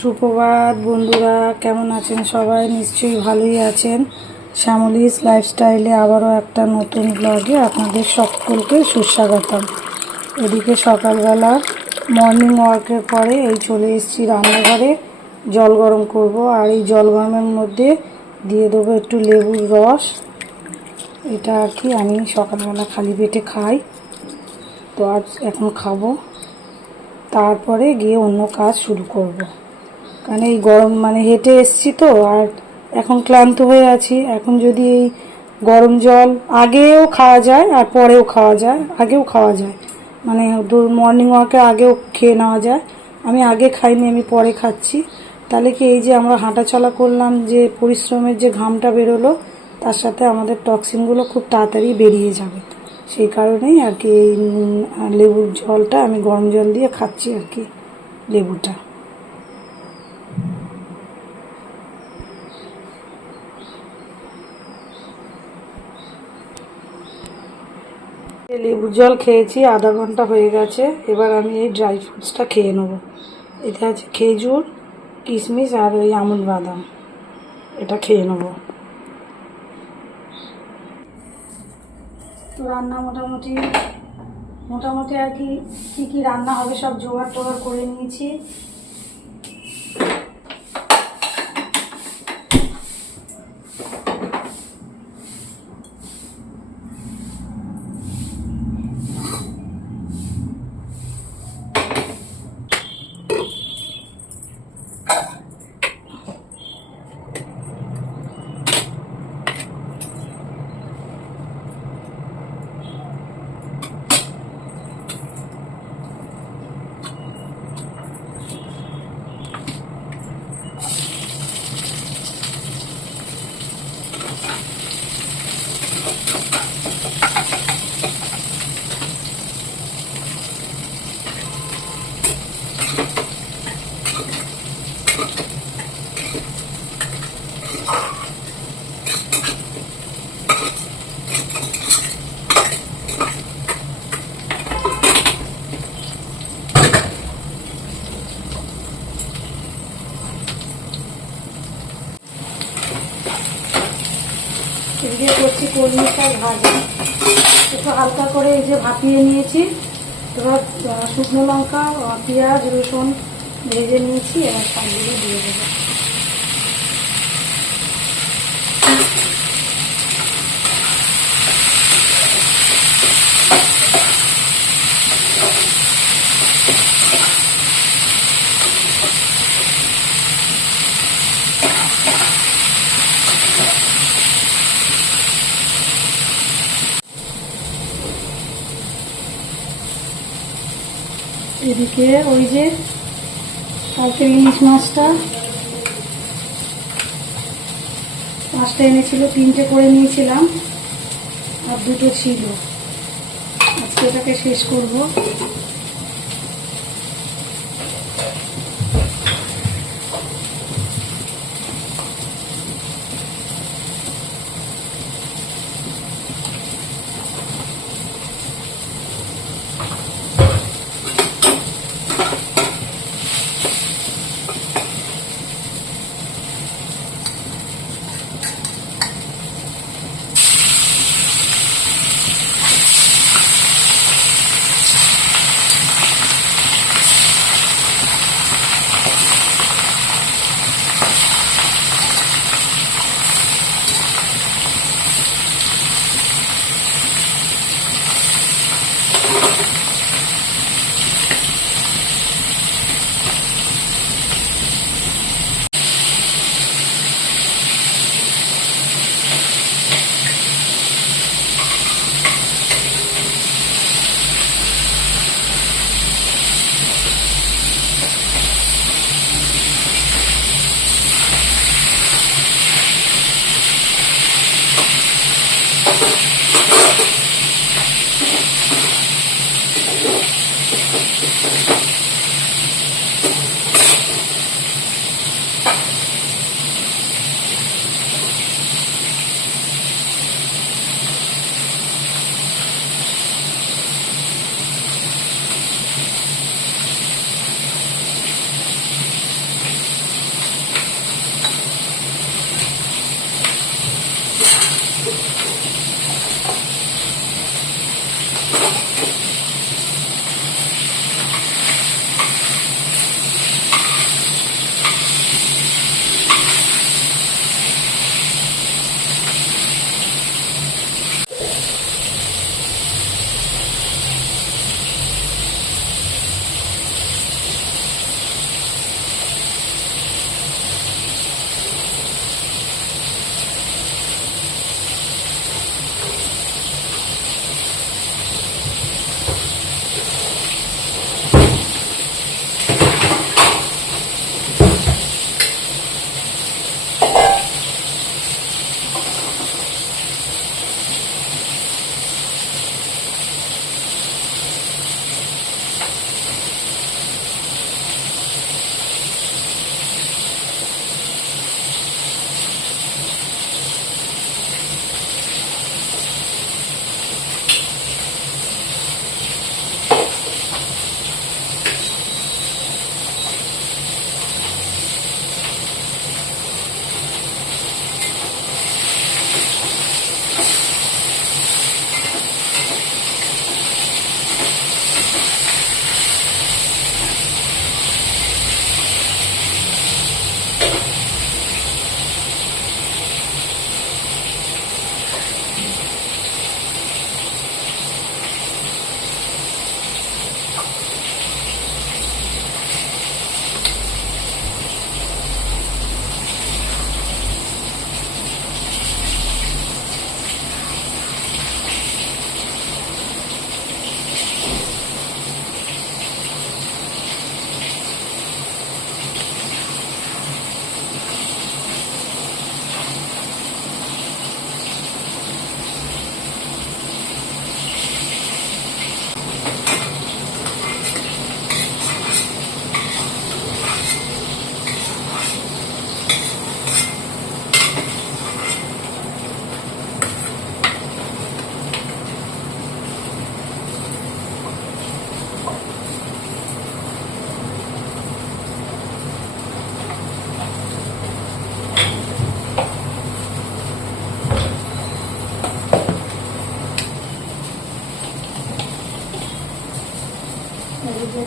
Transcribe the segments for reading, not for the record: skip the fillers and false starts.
সুপ্রভাত বন্ধুরা, কেমন আছেন সবাই? নিশ্চয়ই ভালোই আছেন। শ্যামলীস লাইফস্টাইলে আবারও একটা নতুন ব্লগে আপনাদের সকলকে সুস্বাগতম। এদিকে সকালবেলা মর্নিং ওয়াকের পরে এই চলে এসেছি রান্নাঘরে। জল গরম করব, আর এই জল গরমের মধ্যে দিয়ে দেবো একটু লেবুর রস। এটা আর কি আমি সকালবেলা খালি পেটে খাই, তো আজ এখন খাবো, তারপরে গিয়ে অন্য কাজ শুরু করব। কারণ এই গরম হেঁটে এসছি তো, আর এখন ক্লান্ত হয়ে আছি। এখন যদি এই গরম জল আগেও খাওয়া যায় আর পরেও খাওয়া যায়, আগেও খাওয়া যায়, মর্নিং ওয়াকে আগেও খেয়ে নেওয়া যায়। আমি আগে খাইনি, আমি পরে খাচ্ছি। তাহলে কি এই যে আমরা হাঁটা চলা করলাম, যে পরিশ্রমের যে ঘামটা বেরোলো, তার সাথে আমাদের টক্সিনগুলো খুব তাড়াতাড়ি বেরিয়ে যাবে। সেই কারণেই আর কি এই লেবুর জলটা আমি গরম জল দিয়ে খাচ্ছি আর কি, লেবুটা। লেবুর জল খেয়েছি, আধা ঘন্টা হয়ে গেছে। এবার আমি এই ড্রাই ফ্রুটসটা খেয়ে নেবো। এটা আছে খেজুর, কিশমিশ আর ওই আমন্ড বাদাম। এটা খেয়ে নেবো। তো রান্না মোটামুটি আর কি কী রান্না হবে সব জোগাড় টোগাড় করে নিয়েছি। এদিকে করছি কলমি শাক ভাজা। একটু হালকা করে এই যে ভাপিয়ে নিয়েছি। এবার শুকনো লঙ্কা, পেঁয়াজ, রসুন ভেজে নিয়েছি। এবার শাকগুলো দিয়ে দেবো। এদিকে ওই যে কালকে ইলিশ মাছটা এনেছিল, 3টে করে নিয়েছিলাম, আর 2টো ছিল। আজকে এটাকে শেষ করব।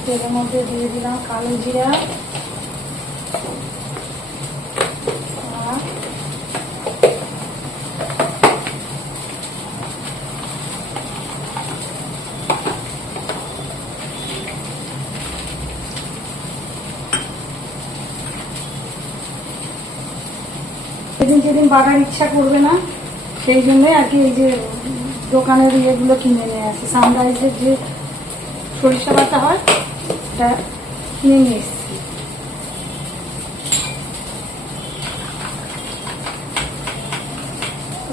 তেলের মধ্যে দিয়ে দিলাম কালো জিরা আর যেদিন বাটার ইচ্ছা করবে না সেই জন্যই আর কি এই যে দোকানের ইয়েগুলো কিনে নিয়ে আসি। সানরাইজের যে সরিষা বাটা হয় এটা কিনে নিয়ে এসেছি।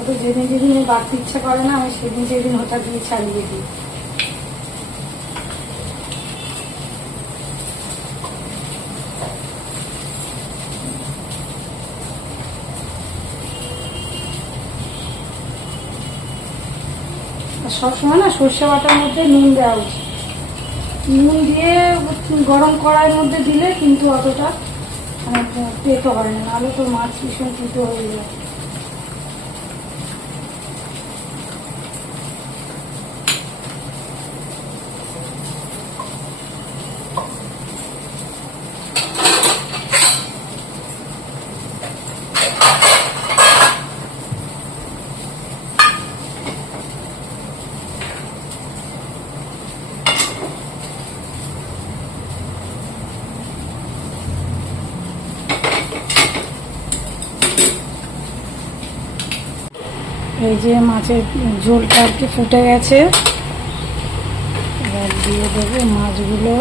তো যেদিন যেদিন বাড়তে ইচ্ছা করে না আমি সেদিন ওটা দিয়ে চালিয়ে দিই। সবসময় না সর্ষে বাটার মধ্যে নুন দেওয়া উচিত। নুন দিয়ে গরম কড়াইয়ের মধ্যে দিলে কিন্তু অতটা মানে তেতো হয় না, নাহলে তো মাছ ভীষণ তেতো হয়ে যায়। এই যে মাছের ঝোলটা আর কি ফুটে গেছে, এবার দিয়ে দেবো মাছগুলো।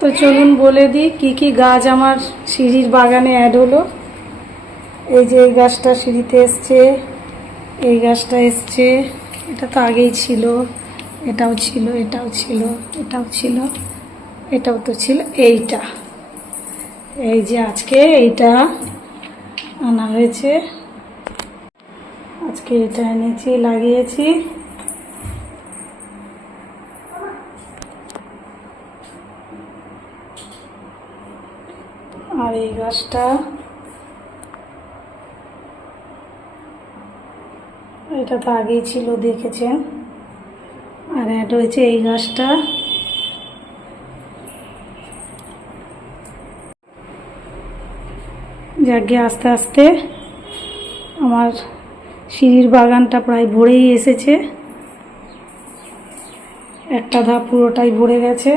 তো চলুন বলে দিই কি কি গাছ আমার সিঁড়ির বাগানে অ্যাড হলো। এই যে এই গাছটা সিঁড়িতে এসছে, এই গাছটা এসছে, এটা তো আগেই ছিল, এটাও ছিল, এটাও ছিল, এটাও ছিল, এটাও তো ছিল, এইটা এই যে আজকে এইটা আনা হয়েছে, আজকে এটা এনেছি লাগিয়েছি। আর এই গাছটা এটা তো আগেই ছিল দেখেছেন, আর অ্যাড হয়েছে এই গাছটা। যাকে আস্তে আস্তে আমার সিঁড়ির বাগানটা প্রায় ভরেই এসেছে, একটা ধাপ পুরোটাই ভরে গেছে।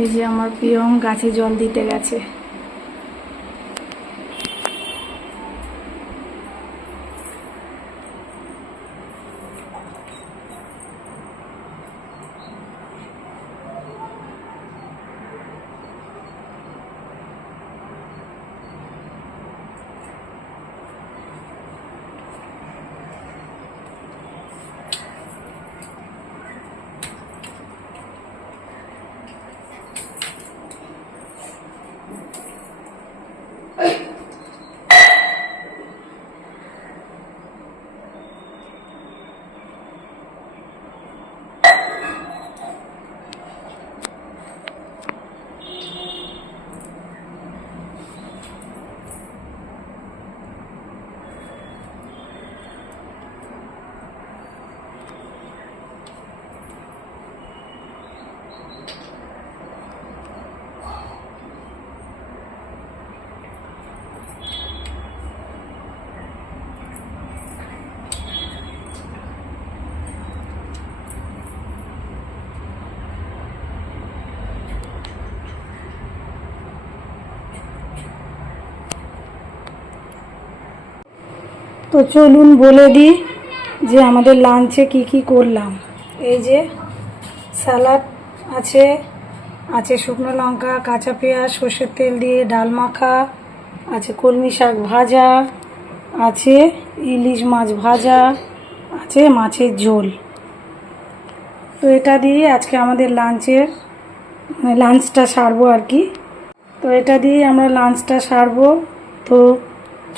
এই যে আমার পিয়ং গাছে জল দিতে গেছে। তো চলুন বলে দিই যে আমাদের লাঞ্চে কি কি করলাম। এই যে স্যালাড আছে, আছে শুকনো লঙ্কা, কাঁচা পেঁয়াজ, সর্ষের তেল দিয়ে ডাল মাখা, আছে কলমি শাক ভাজা, আছে ইলিশ মাছ ভাজা, আছে মাছের ঝোল। তো এটা দিয়ে আজকে আমাদের লাঞ্চটা সারবো আর কি। তো এটা দিয়ে আমরা লাঞ্চটা সারবো। তো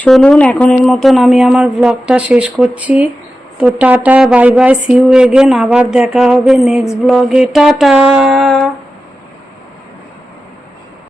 চলুন এখনের মতন আমি আমার ব্লগটা শেষ করছি। তো tata, bye bye, see you again. আবার দেখা হবে নেক্সট ব্লগে। টাটা।